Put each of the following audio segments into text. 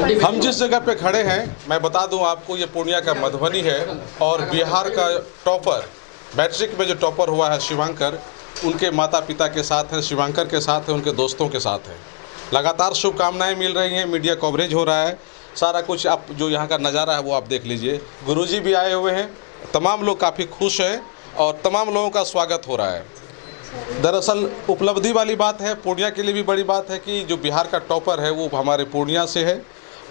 हम जिस जगह पे खड़े हैं, मैं बता दूं आपको, ये पूर्णिया का मधुबनी है और बिहार का टॉपर, मैट्रिक में जो टॉपर हुआ है शिवांकर, उनके माता पिता के साथ हैं, शिवांकर के साथ हैं, उनके दोस्तों के साथ हैं। लगातार शुभकामनाएं मिल रही हैं, मीडिया कवरेज हो रहा है, सारा कुछ आप जो यहाँ का नज़ारा है वो आप देख लीजिए। गुरुजी भी आए हुए हैं, तमाम लोग काफ़ी खुश हैं और तमाम लोगों का स्वागत हो रहा है। दरअसल उपलब्धि वाली बात है, पूर्णिया के लिए भी बड़ी बात है कि जो बिहार का टॉपर है वो हमारे पूर्णिया से है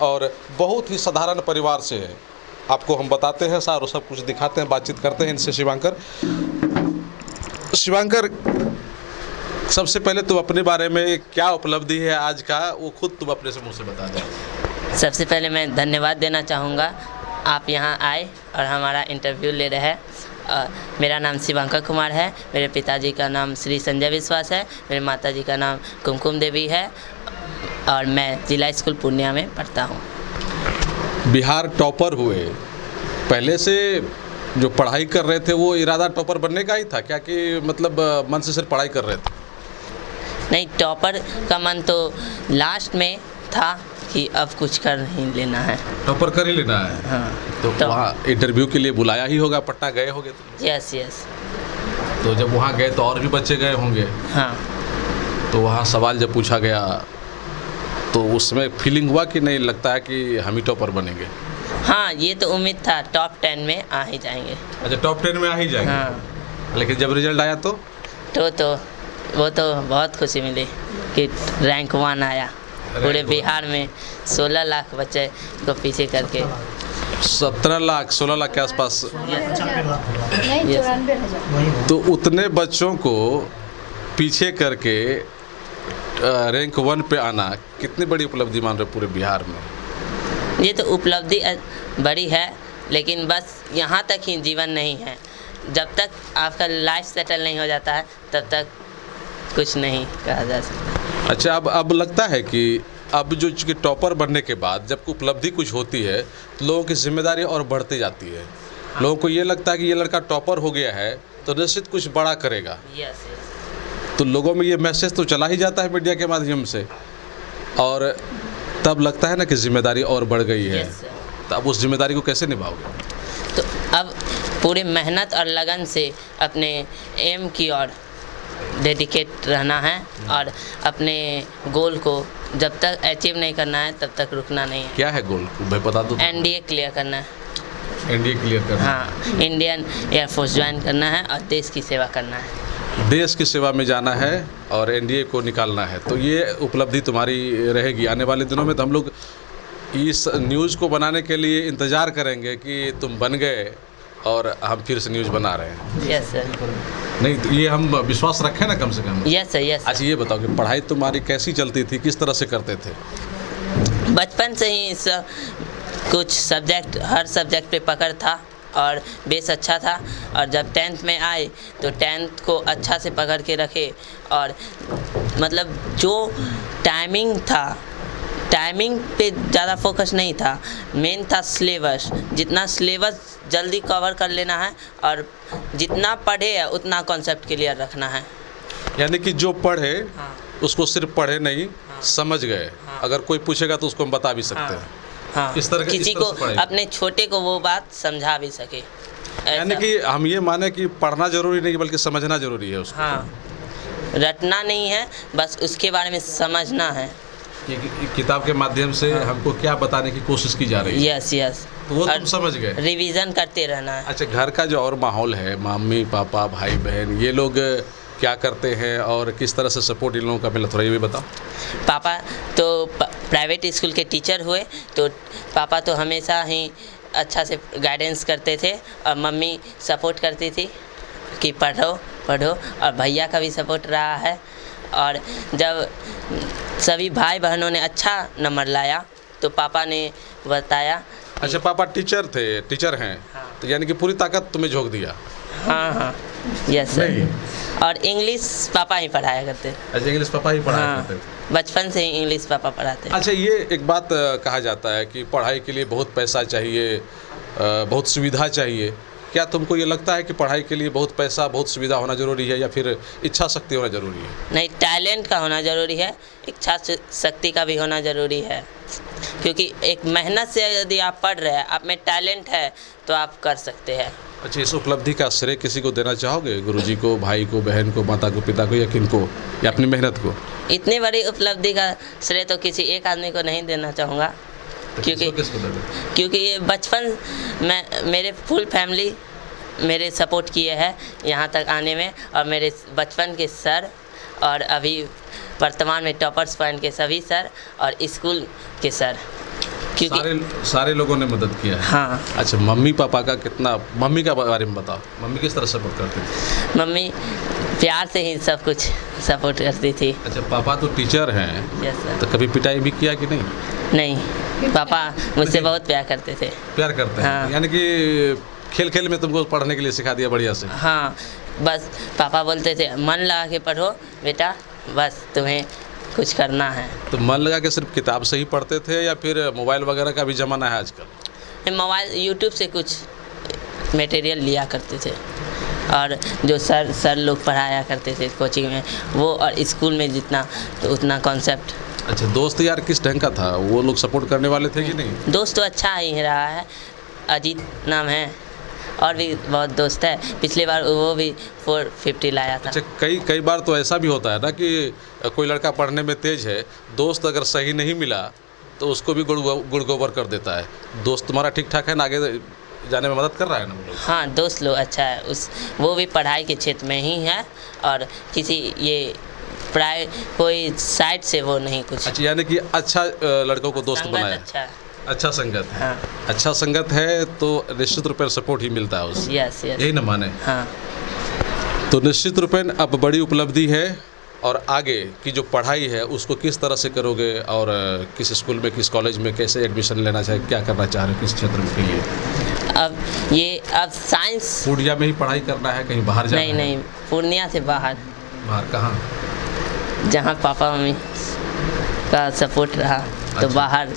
और बहुत ही साधारण परिवार से है। आपको हम बताते हैं, सारा सब कुछ दिखाते हैं, बातचीत करते हैं इनसे। शिवांकर, सबसे पहले तुम अपने बारे में क्या उपलब्धि है आज का, वो खुद तुम अपने से मुँह से बता दो। सबसे पहले मैं धन्यवाद देना चाहूँगा, आप यहाँ आए और हमारा इंटरव्यू ले रहे हैं। मेरा नाम शिवांकर कुमार है, मेरे पिताजी का नाम श्री संजय विश्वास है, मेरे माताजी का नाम कुमकुम देवी है और मैं जिला स्कूल पूर्णिया में पढ़ता हूँ। बिहार टॉपर हुए, पहले से जो पढ़ाई कर रहे थे वो इरादा टॉपर बनने का ही था क्या, कि मतलब मन से सिर्फ पढ़ाई कर रहे थे? नहीं, टॉपर का मन तो लास्ट में था कि अब कुछ कर ही लेना है, टॉपर कर ही लेना है। हाँ। तो वहाँ इंटरव्यू के लिए बुलाया ही होगा, पटना गए होंगे तुम? यस। तो जब वहाँ गए तो और भी बच्चे गए होंगे? हाँ। तो वहाँ सवाल जब पूछा गया तो उसमें फीलिंग हुआ कि नहीं लगता है कि हम ही टॉपर बनेंगे? हाँ, ये तो उम्मीद था टॉप 10 में आ ही जाएंगे। अच्छा, टॉप 10 में आ ही जाएंगे। हाँ। लेकिन जब रिजल्ट आया तो वो तो बहुत खुशी मिली कि रैंक 1 आया। पूरे बिहार में 16 लाख बच्चे को पीछे करके 17 लाख 16 लाख के आसपास। तो उतने बच्चों को पीछे करके रैंक 1 पे आना कितनी बड़ी उपलब्धि मान रहे हो पूरे बिहार में? ये तो उपलब्धि बड़ी है, लेकिन बस यहाँ तक ही जीवन नहीं है। जब तक आपका लाइफ सेटल नहीं हो जाता है तब तक कुछ नहीं कहा जा सकता। अच्छा, अब लगता है कि अब जो टॉपर बनने के बाद जब उपलब्धि कुछ होती है तो लोगों की जिम्मेदारी और बढ़ती जाती है। लोगों को ये लगता है कि ये लड़का टॉपर हो गया है तो निश्चित कुछ बड़ा करेगा। यस। तो लोगों में ये मैसेज तो चला ही जाता है मीडिया के माध्यम से, और तब लगता है ना कि जिम्मेदारी और बढ़ गई है। तो अब उस जिम्मेदारी को कैसे निभाओगे? तो अब पूरी मेहनत और लगन से अपने एम की ओर डेडिकेट रहना है और अपने गोल को जब तक अचीव नहीं करना है तब तक रुकना नहीं है। क्या है गोल भाई, बता दो। एनडीए क्लियर करना है। एनडीए क्लियर करना? हाँ, इंडियन एयरफोर्स ज्वाइन करना है और देश की सेवा करना है। देश की सेवा में जाना है और एनडीए को निकालना है, तो ये उपलब्धि तुम्हारी रहेगी। आने वाले दिनों में तो हम लोग इस न्यूज़ को बनाने के लिए इंतज़ार करेंगे कि तुम बन गए और हम फिर से न्यूज़ बना रहे हैं। Yes sir. नहीं, तो ये हम विश्वास रखें ना कम से कम। Yes sir, yes. अच्छा, ये बताओ कि पढ़ाई तुम्हारी कैसी चलती थी, किस तरह से करते थे? बचपन से ही कुछ सब्जेक्ट, हर सब्जेक्ट पे पकड़ था और बेस अच्छा था, और जब 10th में आए तो 10th को अच्छा से पकड़ के रखे और मतलब जो टाइमिंग था, टाइमिंग पे ज़्यादा फोकस नहीं था, मेन था सिलेबस। जितना सिलेबस जल्दी कवर कर लेना है और जितना पढ़े है उतना कॉन्सेप्ट क्लियर रखना है। यानी कि जो पढ़े हाँ। उसको सिर्फ पढ़े नहीं, हाँ। समझ गए। हाँ। अगर कोई पूछेगा तो उसको हम बता भी सकते हैं। हाँ, इस तरह किसी को अपने छोटे को वो बात समझा भी सके। यानी कि हम ये माने कि पढ़ना जरूरी नहीं बल्कि समझना जरूरी है उसको। हाँ, रटना नहीं है, बस उसके बारे में समझना है। किताब के माध्यम से हमको क्या बताने की कोशिश की जा रही है? यस। तो वो तुम समझ गए। रिवीजन करते रहना है। अच्छा, घर का जो और माहौल है, मम्मी पापा भाई बहन, ये लोग क्या करते हैं और किस तरह से सपोर्ट इन लोगों का मिला, थोड़ा ये भी बताओ। पापा तो प्राइवेट स्कूल के टीचर हुए, तो पापा तो हमेशा ही अच्छा से गाइडेंस करते थे और मम्मी सपोर्ट करती थी कि पढ़ो पढ़ो, और भैया का भी सपोर्ट रहा है। और जब सभी भाई बहनों ने अच्छा नंबर लाया तो पापा ने बताया। अच्छा, पापा टीचर हैं। हाँ। तो यानी कि पूरी ताकत तुम्हें झोंक दिया? हाँ, यस सर। और इंग्लिश पापा ही पढ़ाया करते। अच्छा, इंग्लिश पापा ही पढ़ाया हाँ, करते थे? बचपन से ही इंग्लिश पापा पढ़ाते। अच्छा, ये एक बात कहा जाता है कि पढ़ाई के लिए बहुत पैसा चाहिए, बहुत सुविधा चाहिए। क्या तुमको ये लगता है कि पढ़ाई के लिए बहुत पैसा, बहुत सुविधा होना ज़रूरी है या फिर इच्छा शक्ति होना ज़रूरी है? नहीं, टैलेंट का होना ज़रूरी है, इच्छा शक्ति का भी होना ज़रूरी है। क्योंकि एक मेहनत से यदि आप पढ़ रहे हैं, आप में टैलेंट है तो आप कर सकते हैं। अच्छा, इस उपलब्धि का श्रेय किसी को देना चाहोगे? गुरुजी को, भाई को, बहन को, माता को, पिता को, या किन को, या अपनी मेहनत को? इतनी बड़ी उपलब्धि का श्रेय तो किसी एक आदमी को नहीं देना चाहूँगा, तो क्योंकि किसको दोगे? क्योंकि ये बचपन में मेरे फुल फैमिली मेरे सपोर्ट किए हैं यहाँ तक आने में, और मेरे बचपन के सर और अभी वर्तमान में टॉपर्स पॉइंट के सभी सर और स्कूल के सर, क्योंकि सारे लोगों ने मदद किया है। हाँ। अच्छा, मम्मी पापा का कितना, मम्मी का बारे में बताओ, मम्मी किस तरह सपोर्ट करती थी? मम्मी प्यार से ही सब कुछ सपोर्ट करती थी। अच्छा, पापा तो टीचर हैं, यस सर। तो कभी पिटाई भी किया कि नहीं? नहीं, पापा मुझसे बहुत प्यार करते थे। प्यार करते हैं, हाँ। यानी कि खेल खेल में तुमको पढ़ने के लिए सिखा दिया बढ़िया से? हाँ, बस पापा बोलते थे मन लगा के पढ़ो बेटा, बस तुम्हें कुछ करना है। तो मन लगा के सिर्फ किताब से ही पढ़ते थे, या फिर मोबाइल वगैरह का भी ज़माना है आजकल? मोबाइल यूट्यूब से कुछ मटेरियल लिया करते थे, और जो सर लोग पढ़ाया करते थे कोचिंग में वो, और स्कूल में जितना तो उतना कॉन्सेप्ट। अच्छा, दोस्त यार किस ढंग का था? वो लोग सपोर्ट करने वाले थे कि नहीं? दोस्त तो अच्छा ही रहा है, अजीत नाम है, और भी बहुत दोस्त है। पिछली बार वो भी 450 लाया था। अच्छा, कई बार तो ऐसा भी होता है ना कि कोई लड़का पढ़ने में तेज है, दोस्त अगर सही नहीं मिला तो उसको भी गुड़ गोबर कर देता है। दोस्त तुम्हारा ठीक ठाक है ना, आगे जाने में मदद कर रहा है ना वो लोग? हाँ, दोस्त लोग अच्छा है, वो भी पढ़ाई के क्षेत्र में ही है, और किसी ये कोई साइड से वो नहीं कुछ। अच्छा, यानी कि अच्छा लड़कों को दोस्त संगत बनाया। अच्छा है। अच्छा संगत है। हाँ। अच्छा संगत है तो निश्चित रूप से सपोर्ट ही मिलता है उससे। Yes yes. यही न माने? हाँ। तो निश्चित रूप में अब बड़ी उपलब्धि है, और आगे की जो पढ़ाई है उसको किस तरह से करोगे, और किस स्कूल में, किस कॉलेज में कैसे एडमिशन लेना चाहिए, क्या करना चाह रहे हो, किस क्षेत्र में के लिए? अब साइंस पूर्णिया में ही पढ़ाई करना है, कहीं बाहर जाना है? नहीं, पूर्णिया से बाहर। बाहर कहाँ? जहाँ पापा मम्मी का सपोर्ट रहा तो अच्छा। बाहर,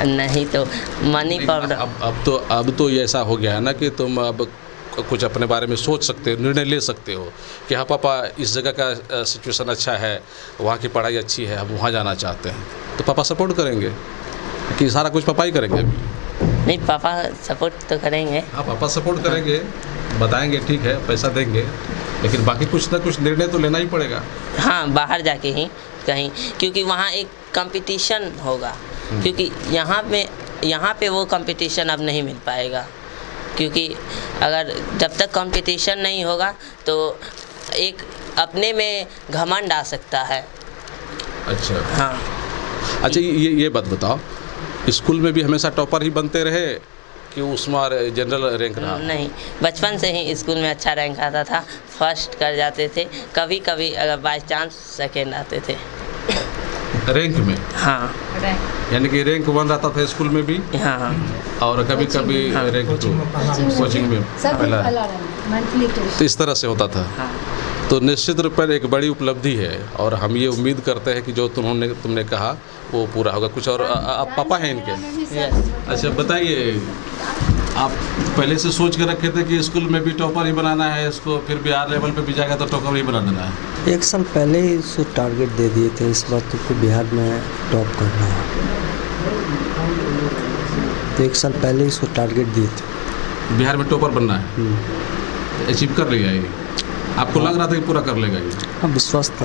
नहीं तो मनी पाउडर। अब तो ये ऐसा हो गया है ना कि तुम अब कुछ अपने बारे में सोच सकते हो, निर्णय ले सकते हो कि हाँ पापा, इस जगह का सिचुएशन अच्छा है, वहाँ की पढ़ाई अच्छी है, हम वहाँ जाना चाहते हैं, तो पापा सपोर्ट करेंगे कि सारा कुछ पापा ही करेंगे? नहीं, पापा सपोर्ट तो करेंगे। हाँ, पापा सपोर्ट करेंगे, बताएंगे ठीक है, पैसा देंगे, लेकिन बाकी कुछ ना कुछ निर्णय तो लेना ही पड़ेगा। हाँ, बाहर जाके ही कहीं, क्योंकि वहाँ एक कंपटीशन होगा, क्योंकि यहाँ पे वो कंपटीशन अब नहीं मिल पाएगा, क्योंकि अगर जब तक कंपटीशन नहीं होगा तो एक अपने में घमंड आ सकता है। अच्छा। हाँ। अच्छा, ये बात बताओ, स्कूल में भी हमेशा टॉपर ही बनते रहे कि उसमें जनरल रैंक रहा? नहीं, बचपन से ही स्कूल में अच्छा रैंक आता था, फर्स्ट कर जाते थे, कभी कभी अगर बाई चांस सेकेंड आते थे रैंक में। हाँ, यानी कि रैंक 1 रहता था स्कूल में भी, हाँ, और कभी कभी रैंक 2 कोचिंग में पहला, तो इस तरह से होता था। हाँ। तो निश्चित रूप से एक बड़ी उपलब्धि है, और हम ये उम्मीद करते हैं कि जो तुमने कहा वो पूरा होगा। कुछ और आप पापा हैं इनके? यस। अच्छा, बताइए, आप पहले से सोच के रखे थे कि स्कूल में भी टॉपर ही बनाना है इसको, फिर बिहार लेवल पे भी जाएगा तो टॉपर ही बना देना है? 1 साल पहले ही इसको टारगेट दे दिए थे, इस बार तुमको बिहार में टॉप करना है, तो 1 साल पहले ही इसको टारगेट दिए थे, बिहार में टॉपर बनना है। अचीव कर लिया ये? आपको लग रहा था कि पूरा कर लेगा ये? हाँ, विश्वास था,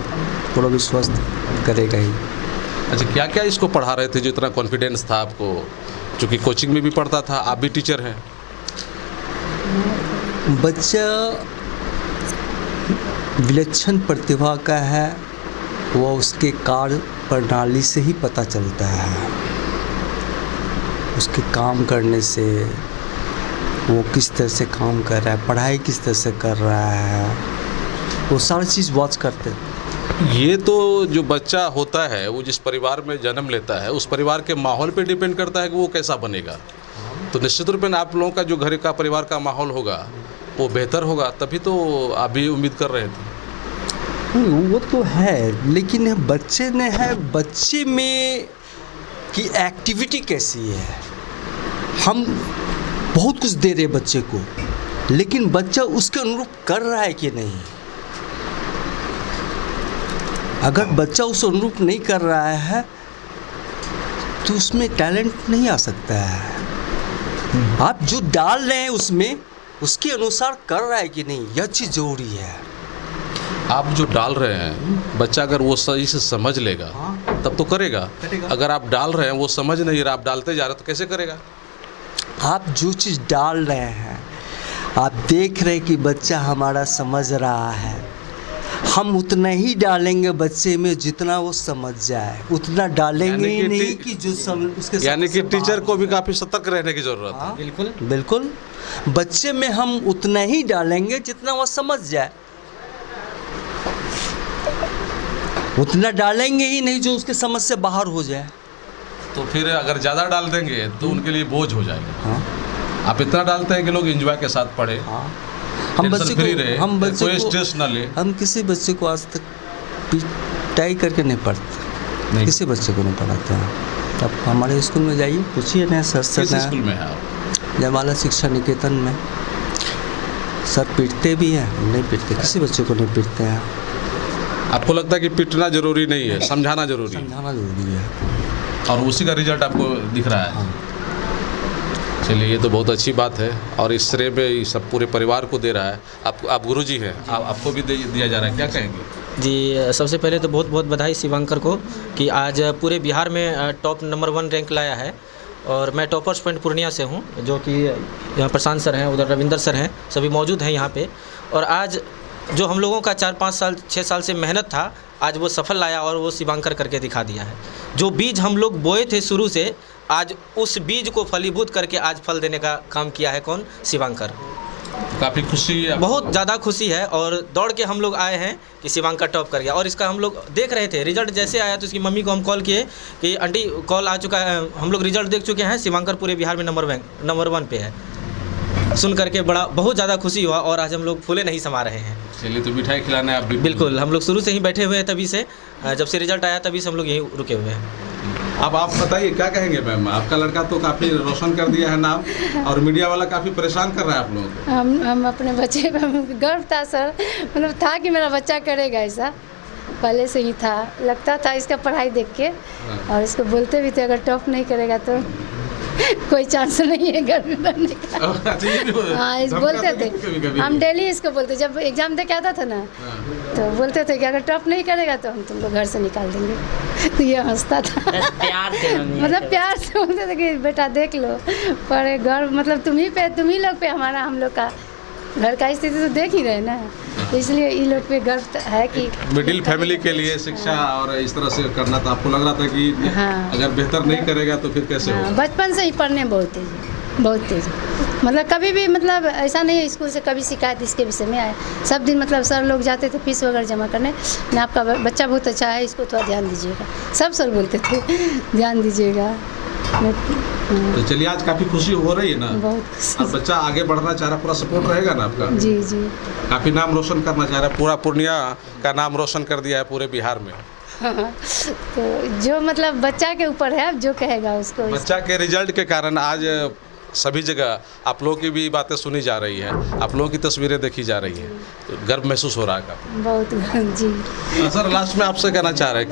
पूरा विश्वास था करेगा ही। अच्छा, क्या क्या इसको पढ़ा रहे थे जो इतना कॉन्फिडेंस था आपको? क्योंकि कोचिंग में भी पढ़ता था, आप भी टीचर हैं। बच्चा विलक्षण प्रतिभा का है, वह उसके कार्य प्रणाली से ही पता चलता है, उसके काम करने से, वो किस तरह से काम कर रहा है, पढ़ाई किस तरह से कर रहा है, वो सारी चीज़ वॉच करते हैं। ये तो जो बच्चा होता है वो जिस परिवार में जन्म लेता है उस परिवार के माहौल पे डिपेंड करता है कि वो कैसा बनेगा। तो निश्चित रूप में आप लोगों का जो घर का परिवार का माहौल होगा वो बेहतर होगा, तभी तो आप भी उम्मीद कर रहे थे। वो तो है, लेकिन बच्चे में की एक्टिविटी कैसी है, हम बहुत कुछ दे रहे बच्चे को, लेकिन बच्चा उसके अनुरूप कर रहा है कि नहीं। अगर बच्चा उस अनुरूप नहीं कर रहा है तो उसमें टैलेंट नहीं आ सकता है। आप जो डाल रहे हैं उसमें उसके अनुसार कर रहा है कि नहीं, यह चीज़ जरूरी है। आप जो डाल रहे हैं, बच्चा अगर वो सही से समझ लेगा तब तो करेगा। अगर आप डाल रहे हैं वो समझ नहीं रहा, आप डालते जा रहे तो कैसे करेगा? आप जो चीज़ डाल रहे हैं, आप देख रहे हैं कि बच्चा हमारा समझ रहा है, हम उतना ही डालेंगे बच्चे में जितना वो समझ जाए, उतना डालेंगे ही नहीं कि जो उसके यानी कि टीचर को भी काफ़ी सतर्क रहने की ज़रूरत है। बिल्कुल बिल्कुल, बच्चे में हम उतना ही डालेंगे जितना वो समझ जाए, उतना डालेंगे ही नहीं जो उसके समझ से बाहर हो जाए। तो फिर अगर ज़्यादा डाल देंगे तो उनके लिए बोझ हो जाएगा। हाँ आप इतना डालते हैं कि लोग एंजॉय के साथ पढ़े, हाँ, हम बच्चे कोई स्ट्रेस ना ले। हम किसी बच्चे को आज तक पिटाई करके नहीं पढ़ते, किसी बच्चे को नहीं पढ़ाते हैं। अब हमारे स्कूल में जाइए, पूछिए ना सर से। किस स्कूल में है आप? जयमाला शिक्षा निकेतन में। सर पीटते भी हैं, नहीं पीटते, किसी बच्चे को नहीं पीटते हैं। आपको लगता है कि पिटना जरूरी नहीं है, समझाना जरूरी है, समझाना जरूरी है, और उसी का रिजल्ट आपको दिख रहा है। हाँ। चलिए, ये तो बहुत अच्छी बात है, और इस श्रेय में ये सब पूरे परिवार को दे रहा है। आप गुरुजी हैं, आपको भी दिया जा रहा है, क्या कहेंगे? जी, सबसे पहले तो बहुत बहुत बधाई शिवांकर को कि आज पूरे बिहार में टॉप नंबर 1 रैंक लाया है। और मैं टॉपर्स पॉइंट पूर्णिया से हूँ, जो कि यहाँ प्रशांत सर हैं, उधर रविंदर सर हैं, सभी मौजूद हैं यहाँ पे। और आज जो हम लोगों का 4-5 साल 6 साल से मेहनत था, आज वो सफल लाया और वो शिवांकर करके दिखा दिया है। जो बीज हम लोग बोए थे शुरू से, आज उस बीज को फलीभूत करके आज फल देने का काम किया है। कौन? शिवांकर। काफ़ी खुशी है, बहुत ज़्यादा खुशी है। और दौड़ के हम लोग आए हैं कि शिवांकर टॉप कर गया। और इसका हम लोग देख रहे थे, रिजल्ट जैसे आया तो इसकी मम्मी को हम कॉल किए कि आंटी कॉल आ चुका है, हम लोग रिजल्ट देख चुके हैं, शिवांकर पूरे बिहार में नंबर 1 पे है। सुन करके बहुत ज़्यादा खुशी हुआ और आज हम लोग फूले नहीं समा रहे हैं। चलिए, तो मिठाई खिलाना है आप भी? बिल्कुल, हम लोग शुरू से ही बैठे हुए हैं, तभी से जब से रिजल्ट आया तभी से हम लोग यहीं रुके हुए हैं। अब आप बताइए क्या कहेंगे मैम? आपका लड़का तो काफ़ी रोशन कर दिया है नाम, और मीडिया वाला काफ़ी परेशान कर रहा है आप लोगों को। हम अपने बच्चे पर गर्व था सर, मतलब था कि मेरा बच्चा करेगा ऐसा, पहले से ही था, लगता था इसका पढ़ाई देख के। और इसको बोलते भी थे अगर टॉप नहीं करेगा तो कोई चांस नहीं है घर में रहने का। हाँ, इस बोलते थे, हम डेली इसको बोलते, जब एग्ज़ाम दे के आता था ना तो बोलते थे कि अगर टॉप नहीं करेगा तो हम तुम लोग घर से निकाल देंगे। तो ये हंसता था, प्यार से मतलब प्यार से बोलते थे कि बेटा देख लो, पर घर मतलब तुम ही लोग पे हमारा, हम लोग का घर का स्थिति तो देख ही रहे ना, इसलिए इन लोग पे गर्व है कि मिडिल फैमिली के लिए शिक्षा और इस तरह से करना। तो आपको लग रहा था कि अगर बेहतर नहीं करेगा तो फिर कैसे होगा? बचपन से ही पढ़ने बहुत तेज, मतलब कभी भी, मतलब ऐसा नहीं है स्कूल से कभी शिकायत इसके विषय में आया। सब दिन मतलब सर लोग जाते थे फीस वगैरह जमा करने, ना आपका बच्चा बहुत अच्छा है, इसको थोड़ा ध्यान दीजिएगा, सब सर बोलते थे ध्यान दीजिएगा। तो चलिए, आज काफ़ी खुशी हो रही है ना? बहुत। और बच्चा आगे बढ़ना चाह रहा, पूरा सपोर्ट रहेगा ना आपका? जी जी, काफ़ी नाम रोशन करना चाह रहा है, पूरा पूर्णिया का नाम रोशन कर दिया है पूरे बिहार में। हाँ, तो जो मतलब बच्चा के ऊपर है, अब जो कहेगा उसको। बच्चा के रिजल्ट के कारण आज सभी जगह आप लोगों की भी बातें सुनी जा रही है, आप लोगों की तस्वीरें देखी जा रही है, तो गर्व महसूस हो रहा है काफ़ी। बहुत जी। सर, लास्ट में आपसे कहना चाह रहे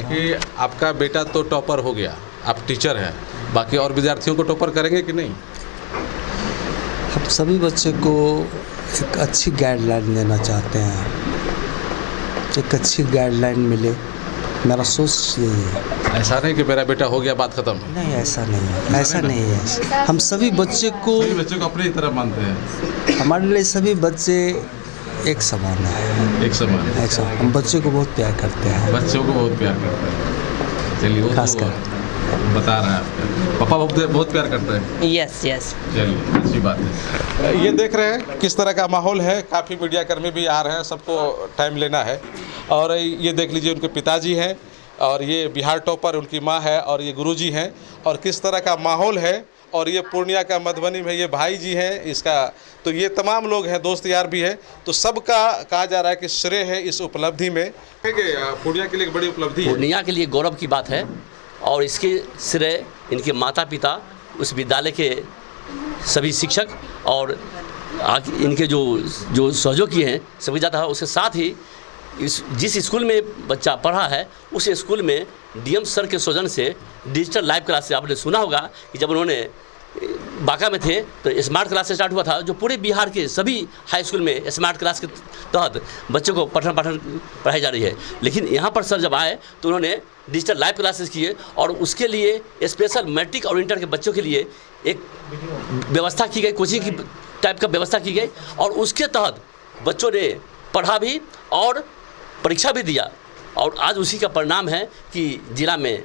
हैं कि आपका बेटा तो टॉपर हो गया, आप टीचर हैं, बाकी और विद्यार्थियों को टॉपर करेंगे कि नहीं? हम सभी बच्चे को एक अच्छी गाइडलाइन देना चाहते हैं, एक अच्छी गाइडलाइन मिले, मेरा सोच यही है। ऐसा नहीं कि मेरा बेटा हो गया बात खत्म। नहीं, ऐसा नहीं है, ऐसा नहीं है। हम सभी बच्चे को अपनी तरह मानते हैं। हमारे लिए सभी बच्चे एक समान है, एक समान है। ऐसा हम बच्चे को बहुत प्यार करते हैं, बच्चों को बहुत प्यार करते हैं। चलिए, वो खास तो बता रहा है आपका पापा बहुत प्यार करते हैं। यस। चलिए, अच्छी बात है। ये देख रहे हैं किस तरह का माहौल है, काफ़ी मीडिया कर्मी भी आ रहे हैं, सबको टाइम लेना है। और ये देख लीजिए, उनके पिताजी हैं, और ये बिहार टॉपर उनकी माँ है, और ये गुरुजी हैं, और किस तरह का माहौल है। और ये पूर्णिया का मधुबनी में ये भाई जी हैं इसका, तो ये तमाम लोग हैं, दोस्त यार भी है, तो सबका कहा जा रहा है कि श्रेय है इस उपलब्धि में। पूर्णिया के लिए एक बड़ी उपलब्धि है, पूर्णिया के लिए गौरव की बात है, और इसके श्रेय इनके माता पिता, उस विद्यालय के सभी शिक्षक और इनके जो सहयोगी हैं सभी जाता है। उसके साथ ही जिस स्कूल में बच्चा पढ़ा है उस स्कूल में डीएम सर के सौजन्य से डिजिटल लाइव क्लास से आपने सुना होगा कि जब उन्होंने बांका में थे तो स्मार्ट क्लास से स्टार्ट हुआ था, जो पूरे बिहार के सभी हाई स्कूल में स्मार्ट क्लास के तहत बच्चों को पठन पाठन पढ़ाई जा रही है। लेकिन यहाँ पर सर जब आए तो उन्होंने डिजिटल लाइव क्लासेस किए और उसके लिए स्पेशल मैट्रिक और इंटर के बच्चों के लिए एक व्यवस्था की गई, कोचिंग की टाइप का व्यवस्था की गई और उसके तहत बच्चों ने पढ़ा भी और परीक्षा भी दिया और आज उसी का परिणाम है कि जिला में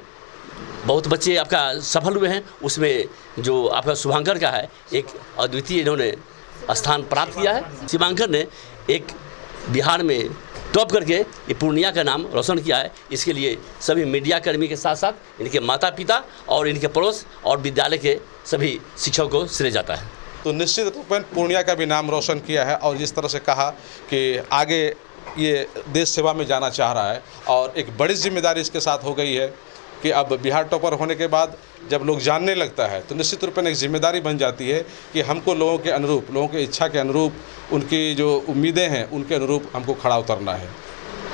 बहुत बच्चे आपका सफल हुए हैं। उसमें जो आपका शुभांकर का है एक अद्वितीय इन्होंने स्थान प्राप्त किया है। शुभांकर ने एक बिहार में टॉप करके ये पूर्णिया का नाम रोशन किया है। इसके लिए सभी मीडिया कर्मी के साथ साथ इनके माता पिता और इनके पड़ोस और विद्यालय के सभी शिक्षकों को श्रेय जाता है। तो निश्चित रूप में पूर्णिया का भी नाम रोशन किया है और जिस तरह से कहा कि आगे ये देश सेवा में जाना चाह रहा है और एक बड़ी जिम्मेदारी इसके साथ हो गई है कि अब बिहार टॉपर होने के बाद जब लोग जानने लगता है तो निश्चित रूप में एक जिम्मेदारी बन जाती है कि हमको लोगों के अनुरूप, लोगों की इच्छा के अनुरूप, उनकी जो उम्मीदें हैं उनके अनुरूप हमको खड़ा उतरना है।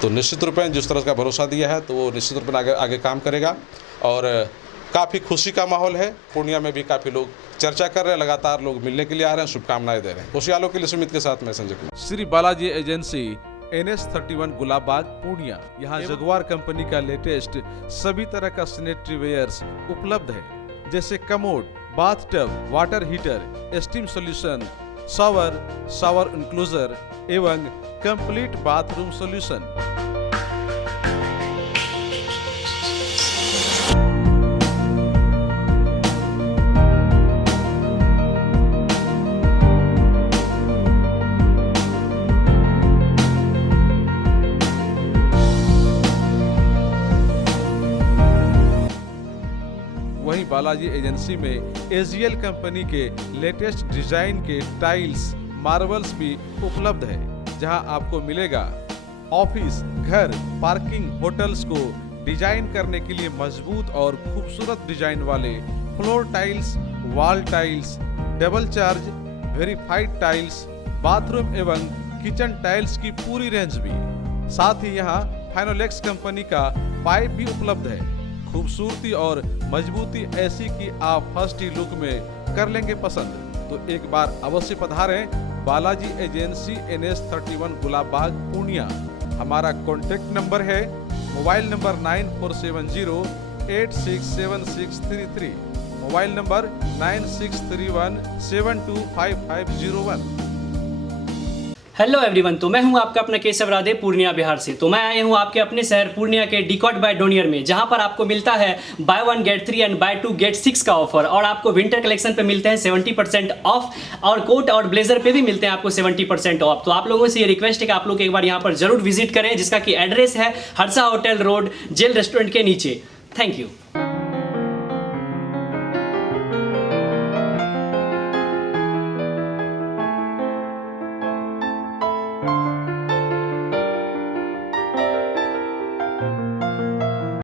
तो निश्चित रूप में जिस तरह का भरोसा दिया है तो वो निश्चित रूप में आगे काम करेगा और काफ़ी खुशी का माहौल है। पूर्णिया में भी काफ़ी लोग चर्चा कर रहे हैं, लगातार लोग मिलने के लिए आ रहे हैं, शुभकामनाएं दे रहे हैं। खुशियालों के लिए सुमित के साथ मैं संजय कुमार। Shri Balaji agency NS31 Gulabbagh Purnia. यहाँ जगुआर कंपनी का लेटेस्ट सभी तरह का सैनिटरी वेयर्स उपलब्ध है, जैसे commode, bathtub, water heater, steam solution, shower enclosure एवं कंप्लीट बाथरूम सॉल्यूशन। वहीं बालाजी एजेंसी में AGL कंपनी के लेटेस्ट डिजाइन के टाइल्स, मार्बल्स भी उपलब्ध है, जहां आपको मिलेगा ऑफिस, घर, पार्किंग, होटल्स को डिजाइन करने के लिए मजबूत और खूबसूरत डिजाइन वाले floor tiles, wall tiles, double charge, verified tiles, bathroom एवं किचन टाइल्स की पूरी रेंज भी। साथ ही यहाँ फाइनोलेक्स कंपनी का पाइप भी उपलब्ध है। खूबसूरती और मजबूती ऐसी कि आप फर्स्ट ही लुक में कर लेंगे पसंद। तो एक बार अवश्य पधारें बालाजी एजेंसी NS31 गुलाबबाग पूर्णिया। हमारा कॉन्टेक्ट नंबर है mobile number 9476086763, mobile number 9631725501। Hello everyone, तो मैं हूं आपका अपना केशव राधे पूर्णिया बिहार से। तो मैं आया हूं आपके अपने शहर पूर्णिया के डिकॉट बाय डोनियर में, जहां पर आपको मिलता है buy 1 get 3 and buy 2 get 6 का ऑफर। और आपको विंटर कलेक्शन पे मिलते हैं 70% ऑफ और कोट और ब्लेजर पे भी मिलते हैं आपको 70% ऑफ। तो आप लोगों से ये रिक्वेस्ट है कि आप लोग एक बार यहाँ पर जरूर विजिट करें, जिसका कि एड्रेस है Harsha hotel road, jail restaurant के नीचे। Thank you.